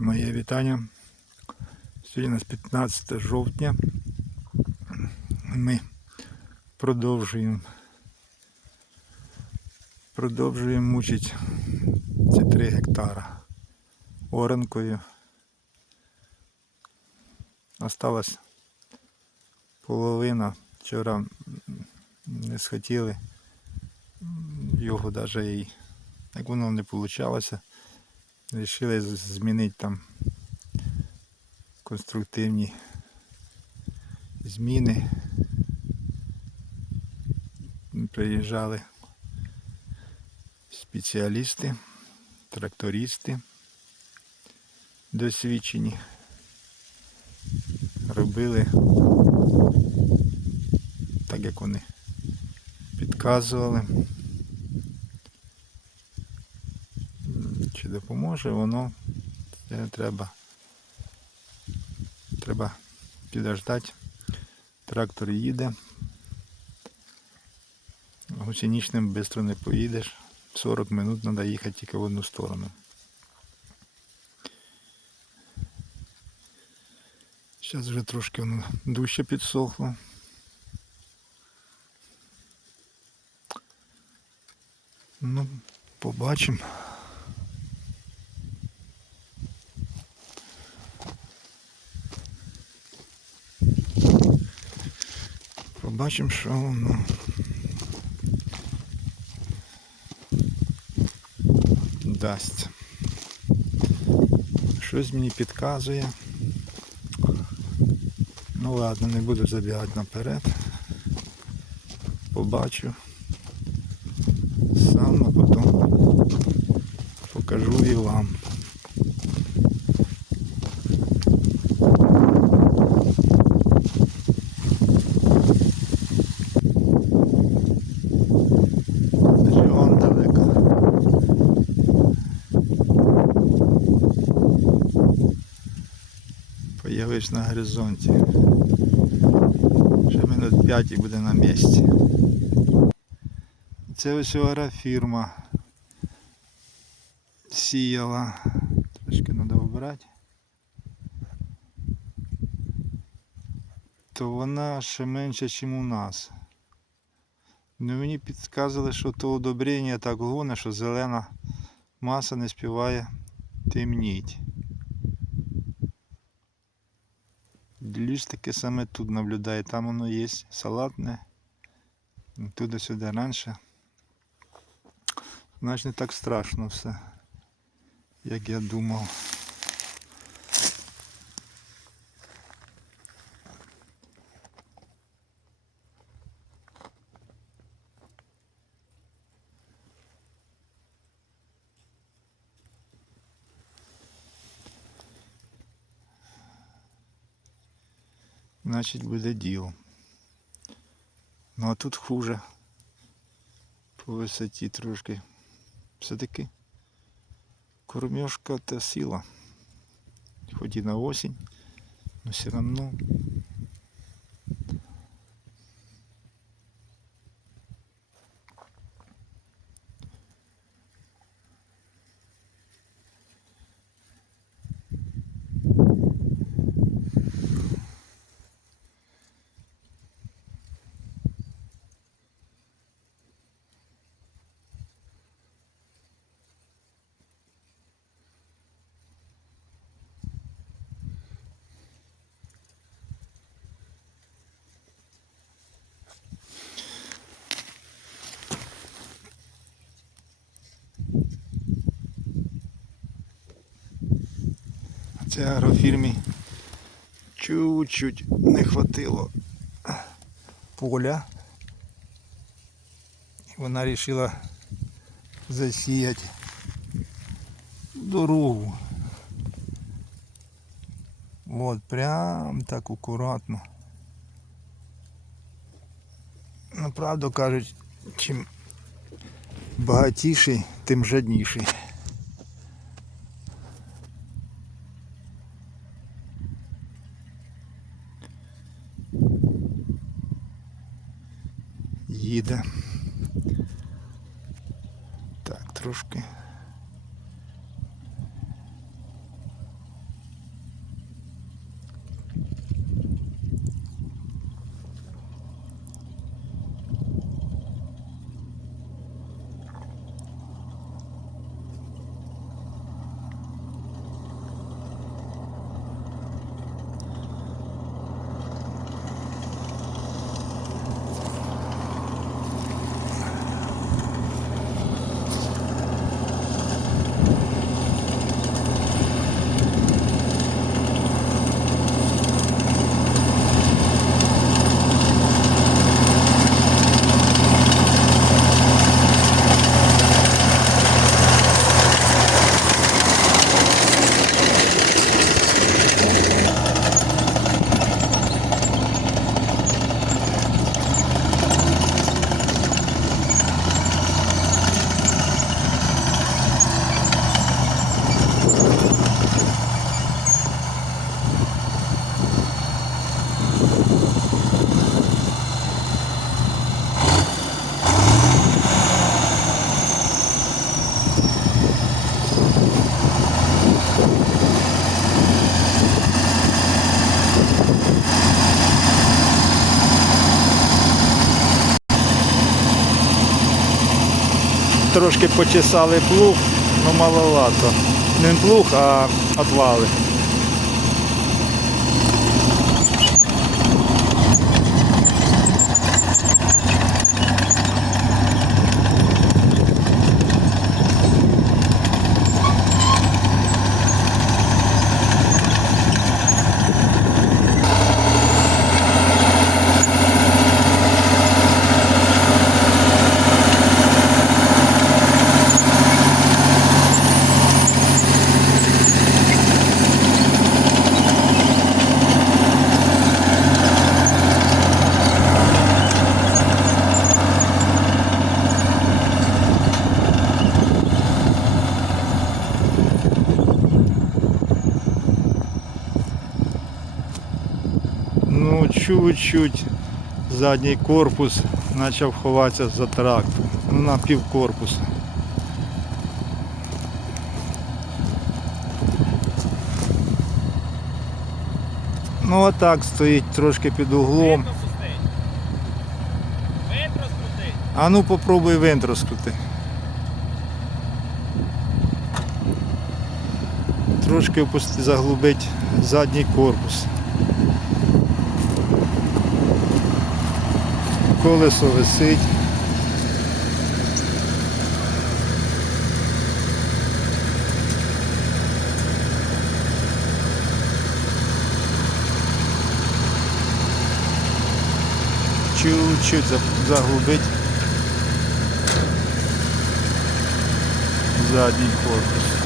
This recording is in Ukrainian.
Моє вітання. Сьогодні у нас 15 жовтня. Ми продовжуємо продовжуємо мучити ці 3 гектара оранкою. Осталась половина. Вчора не схотіли його навіть як воно не вийшло. Рішили змінити там конструктивні зміни. Приїжджали спеціалісти, трактористи досвідчені. Робили так, як вони підказували. Чи допоможе воно, це треба. Треба підождати. Трактор їде. Гусеничним швидко не поїдеш. 40 минут треба їхати тільки в одну сторону. Зараз вже трошки воно дужче підсохло. Ну, побачимо. Побачимо, що воно. Дасть. Щось мені підказує. Ну ладно, не буду забігати наперед. Побачу. Появиш на горизонті. Ще минут 5 і буде на місці. Це ось агрофірма сіяла. Трошки треба вибирати. То вона ще менша, ніж у нас. Ну мені підказували, що то удобрення так гоне, що зелена маса не співає темніть. Дивлюсь таке саме тут наблюдаю. Там воно є салатне. Туди-сюди раніше. Значить не так страшно все, як я думав. Значить буде діло. Ну а тут хуже. По висоті трошки. Все-таки кормежка та сила. Хоч і на осінь, но все равно. Це агрофірмі чуть-чуть не хватило поля. Вона вирішила засіяти дорогу. От, прям так акуратно. Ну, правду кажуть, чим багатіший, тим жадніший. їде. Так, трошки. Трошки почесали плуг, ну маловато. Не плуг, а отвали. Ну, чуть-чуть задній корпус почав ховатися за трактор. Ну, на пів корпуса. Ну отак стоїть трошки під углом. А ну попробуй винт розкрути. Трошки опусти, заглубить задній корпус. Колесо висить. Чуть-чуть за- заглубить задній корпус.